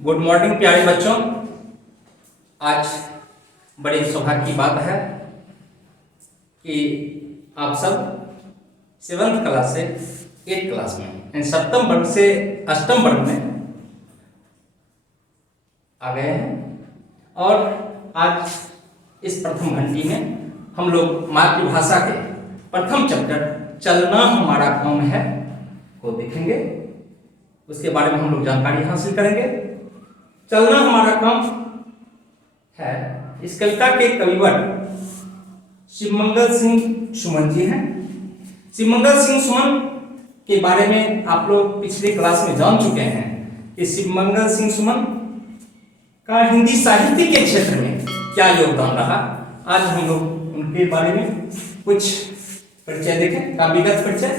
Good morning प्यारे बच्चों। आज बड़ी सौभाग्य की बात है कि आप सब 7th क्लास से 8th क्लास में यानी सप्तम वर्ग से अष्टम वर्ग में आ गए हैं और आज इस प्रथम घंटी में हम लोग मातृभाषा के प्रथम चैप्टर चलना हमारा काम है को देखेंगे। उसके बारे में हम लोग जानकारी हासिल करेंगे। चलना हमारा काम है इस कविता के कविवर शिवमंगल सिंह सुमन जी हैं। शिवमंगल सिंह सुमन के बारे में आप लोग पिछले क्लास में जान चुके हैं कि शिवमंगल सिंह सुमन का हिंदी साहित्य के क्षेत्र में क्या योगदान रहा। आज हम लोग उनके बारे में कुछ परिचय देखें, काव्यगत परिचय।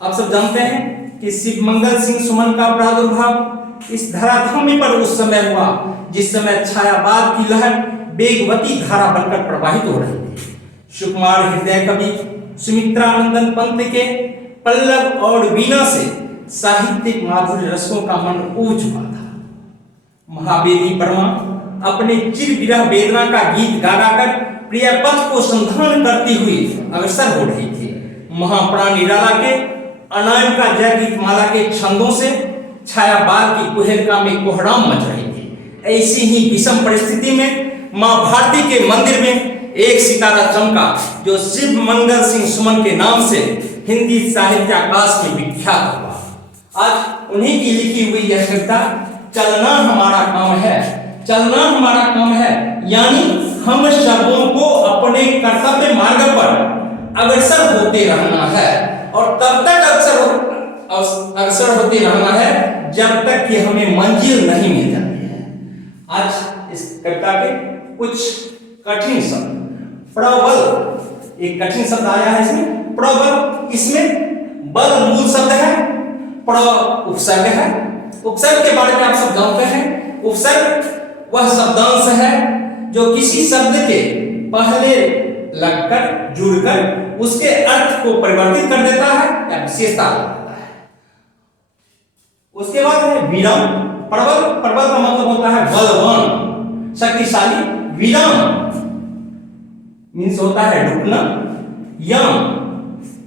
आप सब जानते हैं कि शिवमंगल सिंह सुमन का प्रादुर्भाव इस धराधामी पर उस समय हुआ जिस समय छायावाद की लहर वेगवती धारा बनकर प्रवाहित हो रही थी। सुकुमार हृदय कवि सुमित्रानंदन पंत के पल्लव और वीणा से साहित्यिक माधुर्य रसों का मन ऊब चुका था। महावेदी वर्मा अपने चिर विरह वेदना का गीत गा गाकर प्रिय पथ को संधान करती हुई अग्रसर हो रही थी। महाप्राण निराला के अनामिका जय गीत माला के छंदों से छायावाद की कुहेलिका में कोहराम मच रही थी। ऐसी ही विषम परिस्थिति में मां भारती के मंदिर में एक सितारा चमका जो शिवमंगल सिंह सुमन के नाम से हिंदी साहित्य आकाश में विख्यात हुआ। आज उन्हीं की लिखी हुई यह कविता चलना हमारा काम है। चलना हमारा काम है यानी हम सबों को अपने कर्तव्य मार्ग पर अग्रसर होते रहना है और तब तक अग्रसर होते रहना है जब तक कि हमें मंजिल नहीं मिल जाती है। आज इस कविता के कुछ कठिन शब्द, प्रबल, एक कठिन शब्द आया है इसमें, प्रबल। इसमें बल मूल शब्द है, प्र उपसर्ग है। उपसर्ग के बारे में आप सब जानते हैं। उपसर्ग वह शब्दांश है जो किसी शब्द के पहले लगकर जुड़कर उसके अर्थ को परिवर्तित कर देता है या विशेषता देता है। उसके बाद है विराम। प्रबल, प्रबल का मतलब होता है बलवान, शक्तिशाली। विराम मीन्स होता है रुकना। यम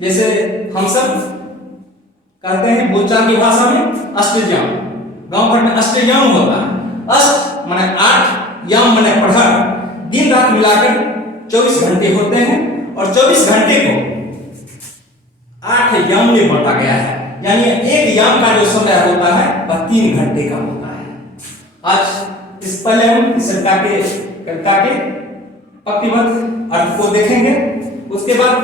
जैसे हम सब कहते हैं बोलचाल की भाषा में अष्टयाम, गांव भर में अष्टयाम होता है। अष्ट माने 8, याम माने प्रहर। दिन रात मिलाकर 24 घंटे होते हैं और 24 घंटे को 8 याम में बांटा गया है यानी एक याम का जो समय होता है वह 3 घंटे का होता है। आज इस पहले हम इस कविता के पंक्तिबद्ध अर्थ को देखेंगे, उसके बाद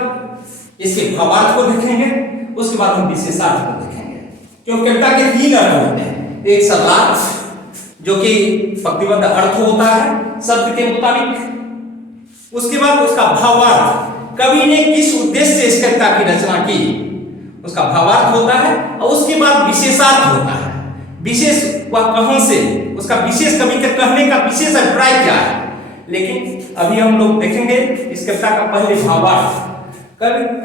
इसके भावार्थ को देखेंगे, उसके बाद हम विशेषार्थ को देखेंगे। क्योंकि कविता के 3 अर्थ होते हैं। एक शब्दार्थ जो कि पंक्तिबद्ध अर्थ होता है शब्द के मुताबिक, उसके बाद उसका भावार्थ, कवि ने किस उद्देश्य से इस कविता की रचना की उसका भावार्थ होता है, और उसके बाद विशेषार्थ होता है। विशेष वह कहां से, उसका विशेष कवि के कहने का विशेष अभिप्राय क्या है। लेकिन अभी हम लोग देखेंगे इस कविता का पहले भावार्थ।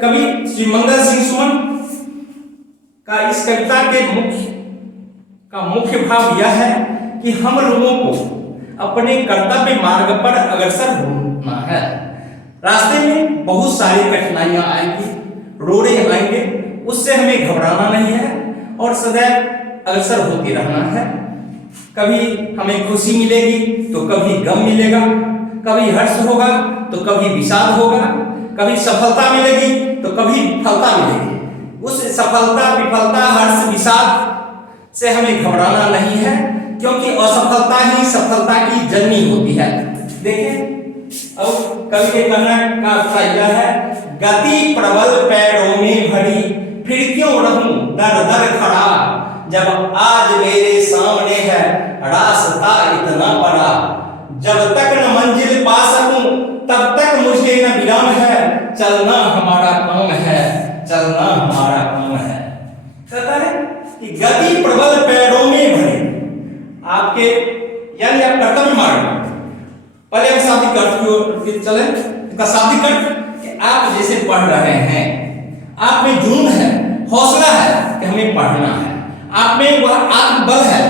कवि शिवमंगल सिंह सुमन का इस कविता के मुख्य भाव यह है कि हम लोगों को अपने कर्तव्य मार्ग पर अग्रसर होना है। रास्ते में बहुत सारी कठिनाइयां आएंगी, रोड़े आएंगे, उससे हमें घबराना नहीं है और सदैव अग्रसर होते रहना है। कभी हमें खुशी मिलेगी तो कभी गम मिलेगा, कभी हर्ष होगा तो कभी विषाद होगा, कभी सफलता मिलेगी तो कभी विफलता मिलेगी। उस सफलता, विफलता, हर्ष, विषाद से हमें घबराना नहीं है क्योंकि असफलता ही सफलता की जननी होती है। देखिए अब कवि के कहना का अभिप्राय यह है, गति प्रबल पैरों में भरी फिर क्यों रहूं दर दर खड़ा, जब आज मेरे सामने है रास्ता इतना बड़ा, जब तक न मंजिल पा सकूं तब तक मुझे न विराम है, चलना हमारा काम है, चलना हमारा काम है। कहता है कि गति प्रबल पैरों में भरी, आपके यानी आप कर्तव्य मार्ग, पहले हम शाब्दिक अर्थ की चले। इसका शाब्दिक अर्थ कि आप जैसे पढ़ रहे हैं, आप में जुनून है, हौसला है कि हमें पढ़ना है, आप में वह आत्मबल है,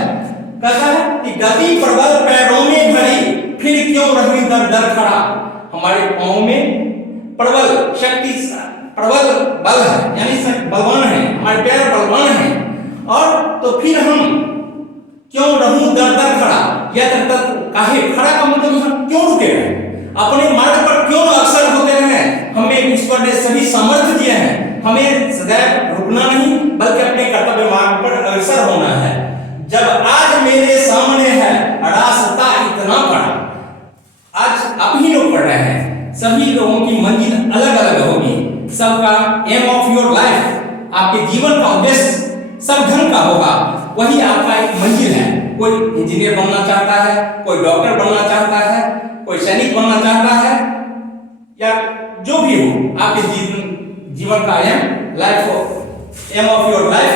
कहता है कि गति प्रबल पैरों में भरी, फिर क्यों रही दर दर खड़ा। हमारे पांव में प्रबल शक्ति, प्रबल बल है, यानी बलवान है, हमारे पैर बलवान है, और तो फिर हम क्यों रहूं दर दर खड़ा, या तक काहे खड़ा का मतलब हम क्यों रुके रहे, अपने मार्ग पर क्यों अग्रसर होते रहे। हमें ईश्वर ने सभी सामर्थ्य दिए हैं, हमें सदैव रुकना नहीं बल्कि अपने कर्तव्य मार्ग पर अग्रसर होना है। जब आज मेरे सामने है रास्ता इतना बड़ा, आज आप ही लोग पढ़ रहे हैं, सभी लोगों की मंजिल अलग अलग होगी, सबका एम ऑफ योर लाइफ, आपके जीवन का उद्देश्य सब ढंग का होगा, वही आपका एक मंजिल है। कोई इंजीनियर बनना चाहता है, कोई डॉक्टर बनना चाहता है, कोई सैनिक बनना चाहता है, या जो भी हो आपके जीवन का एम ऑफ योर लाइफ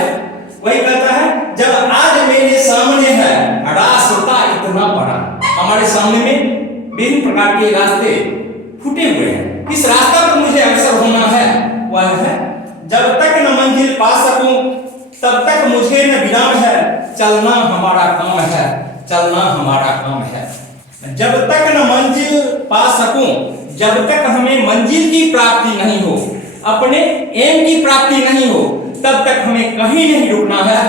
वही कहता है। जब आज मेरे सामने है रास्ता इतना बड़ा, हमारे सामने में विभिन्न प्रकार के रास्ते फूटे हुए हैं, इस रास्ता पर मुझे अग्रसर होना है। वह है जब तक न मंजिल पा सकूं तब तक मुझे न विराम है, चलना हमारा काम है, चलना हमारा काम है। जब तक न मंजिल पा सकूं, जब तक हमें मंजिल की प्राप्ति नहीं हो, अपने एम की प्राप्ति नहीं हो, तब तक हमें कहीं नहीं रुकना है,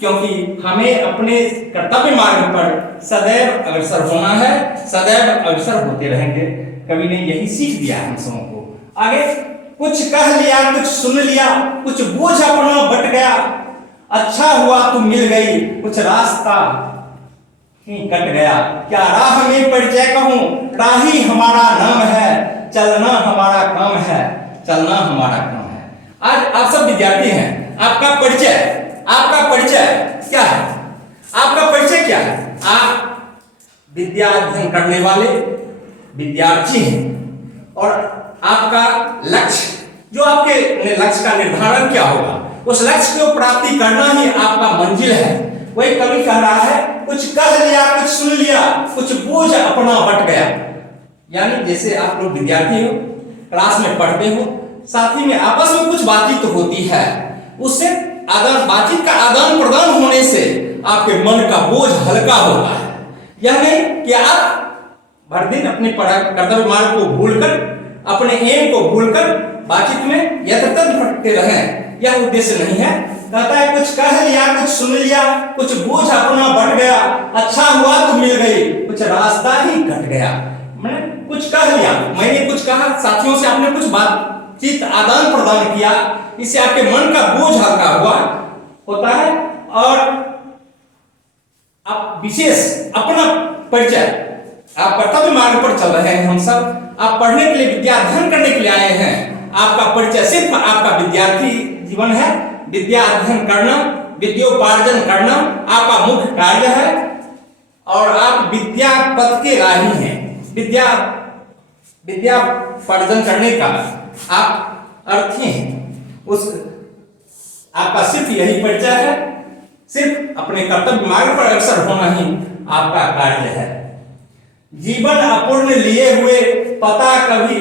क्योंकि हमें अपने कर्तव्य मार्ग पर सदैव अग्रसर होना है, सदैव अग्रसर होते रहेंगे। कवि ने यही सीख दिया हम सबों को। आगे कुछ कह लिया, कुछ सुन लिया, कुछ बोझ अपना बट गया, अच्छा हुआ तू मिल गई, कुछ रास्ता ही कट गया। क्या राह में परिचय कहूं, राही हमारा नाम है, चलना हमारा काम है, चलना हमारा काम है। आज आप सब विद्यार्थी हैं, आपका परिचय क्या है? आपका परिचय क्या है? आप विद्या अध्ययन करने वाले विद्यार्थी हैं, और आपका लक्ष्य, जो आपके लक्ष्य का निर्धारण क्या होगा, उस लक्ष्य को प्राप्ति करना ही आपका मंजिल है। वही कवि कह रहा है, कुछ कह लिया, कुछ सुन लिया, कुछ बोझ अपना बट गया। यानी जैसे आप लोग विद्यार्थी हो, क्लास में पढ़ते हो, साथी में आपस में कुछ बातचीत होती है, उससे बातचीत का आदान प्रदान होने से आपके मन का बोझ हल्का होता है। यह नहीं कि आप भर दिन अपने कर्तव्य मार्ग को भूलकर, अपने एम को भूलकर बातचीत में यथातथ भटकते रहें, यह उद्देश्य नहीं है। कहता है कुछ कह लिया, कुछ सुन लिया, कुछ बोझ अपना बट गया, अच्छा हुआ तू मिल गई, कुछ रास्ता ही कट गया। मैंने कुछ कह लिया, मैंने कुछ कहा, साथियों से आपने कुछ बातचीत आदान प्रदान किया, इससे आपके मन का बोझ हल्का होता है, और आप विशेष अपना परिचय, आप कर्तव्य मार्ग पर चल रहे हैं, हम सब आप पढ़ने के लिए, विद्या अध्ययन करने के लिए आए हैं। आपका परिचय सिर्फ आपका विद्यार्थी जीवन है, विद्या अध्ययन करना, विद्योपार्जन करना आपका मुख्य कार्य है, और आप विद्या पथ के राही हैं। विद्यापार्जन करने का आप अर्थी हैं, उस आपका सिर्फ यही परिचय है, सिर्फ अपने कर्तव्य मार्ग पर अग्रसर होना ही आपका कार्य है। जीवन अपूर्ण लिए हुए पाता कभी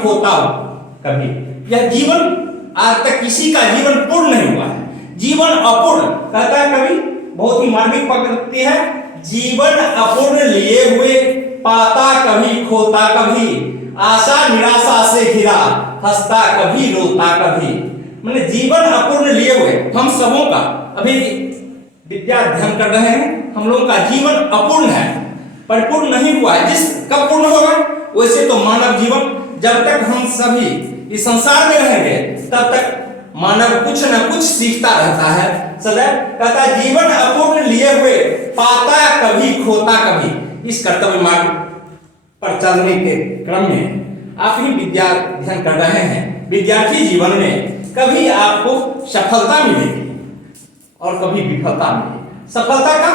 खोता कभी। यह जीवन आज तक किसी का जीवन पूर्ण नहीं हुआ है, जीवन अपूर्ण, कहता है कभी, बहुत ही मार्मिक पंक्ति है, जीवन अपूर्ण लिए हुए पाता कभी खोता कभी, आशा निराशा से घिरा हंसता कभी रोता कभी। मैंने जीवन अपूर्ण लिए हुए हम सबों का, अभी विद्या अध्ययन कर रहे हैं, हम लोगों का जीवन अपूर्ण है, परिपूर्ण नहीं हुआ है। जिस कब पूर्ण होगा, वैसे तो मानव जीवन, जब तक हम सभी इस संसार में रहेंगे तब तक मानव कुछ न कुछ सीखता रहता है सदैव। कहता है जीवन अपूर्ण लिए हुए पाता कभी खोता कभी। इस कर्तव्य मार्ग पर चलने के क्रम में आप ही विद्या अध्ययन कर रहे हैं, विद्यार्थी जीवन में कभी आपको सफलता मिलेगी और कभी विफलता मिलेगी। सफलता का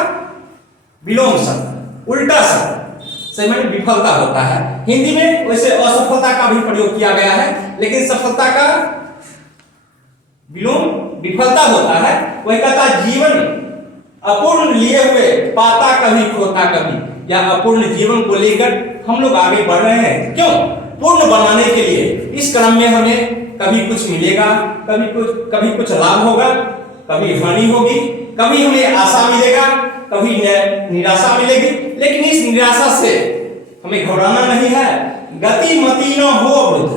विलोम शब्द, उल्टा शब्द से मैंने विफलता होता है। हिंदी में वैसे असफलता का भी प्रयोग किया गया है, लेकिन सफलता का विलोम विफलता होता है। वही कहता जीवन अपूर्ण लिए हुए पाता कभी खोता कभी। या अपूर्ण जीवन को लेकर हम लोग आगे बढ़ रहे हैं, क्यों? पूर्ण बनाने के लिए। इस क्रम में हमें कभी कुछ मिलेगा, कभी कुछ लाभ होगा, कभी हानि होगी, कभी हमें आशा मिलेगा, कभी निराशा मिलेगी, लेकिन इस निराशा से हमें घबराना नहीं है। गति मति न हो अवरुद्ध।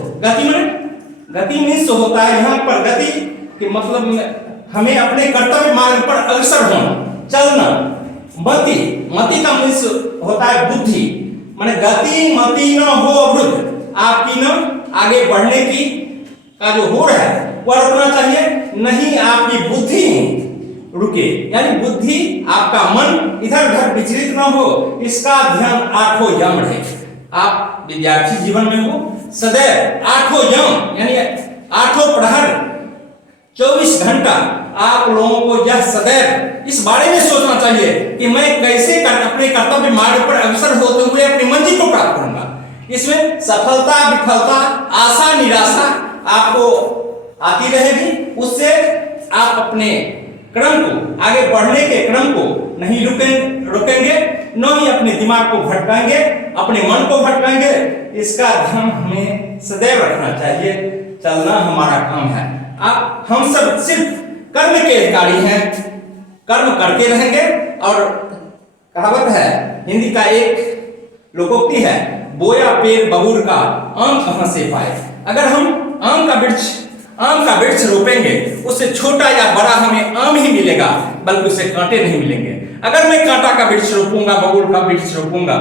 गति मीन्स होता है यहाँ पर गति कि मतलब हमें अपने कर्तव्य मार्ग पर अग्रसर होना, चलना। मति का मीन्स होता है बुद्धि, माने गति मति न हो अवरुद्ध। आपकी न आगे बढ़ने की का जो होड़ है वह रुकना चाहिए, नहीं आपकी बुद्धि रुके, यानी बुद्धि आपका मन इधर उधर विचलित न हो, इसका ध्यान आठों यम रहे। आप विद्यार्थी जीवन में हो, सदैव आठों यम यानी आठों प्रहर 24 घंटा आप लोगों को यह सदैव इस बारे में सोचना चाहिए कि मैं कैसे अपने कर्तव्य मार्ग पर अग्रसर होते हुए अपनी मंजिल को प्राप्त करूंगा। इसमें सफलता विफलता आशा निराशा आपको आती रहेगी, उससे आप अपने क्रम को आगे बढ़ने के क्रम को नहीं रुकेंगे, न ही अपने दिमाग को भटकाएंगे, अपने मन को भटकाएंगे। इसका ध्यान हमें सदैव रखना चाहिए। चलना हमारा काम है। आप हम सब सिर्फ कर्म के अधिकारी हैं, कर्म करते रहेंगे। और कहावत है हिंदी का, एक लोकोक्ति है, बोया पेड़ बबूर का आम कहां से पाए। अगर हम आम का वृक्ष रोपेंगे, उससे छोटा या बड़ा हमें आम ही मिलेगा, बल्कि उससे कांटे नहीं मिलेंगे। अगर मैं कांटा का वृक्ष रोपूंगा, बबूल का वृक्ष रोपूंगा,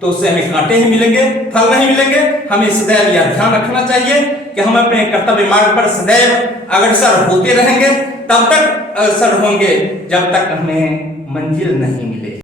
तो उससे हमें कांटे ही मिलेंगे, फल नहीं मिलेंगे। हमें सदैव यह ध्यान रखना चाहिए कि हम अपने कर्तव्य मार्ग पर सदैव अग्रसर होते रहेंगे। तब तक अग्रसर होंगे जब तक हमें मंजिल नहीं मिले।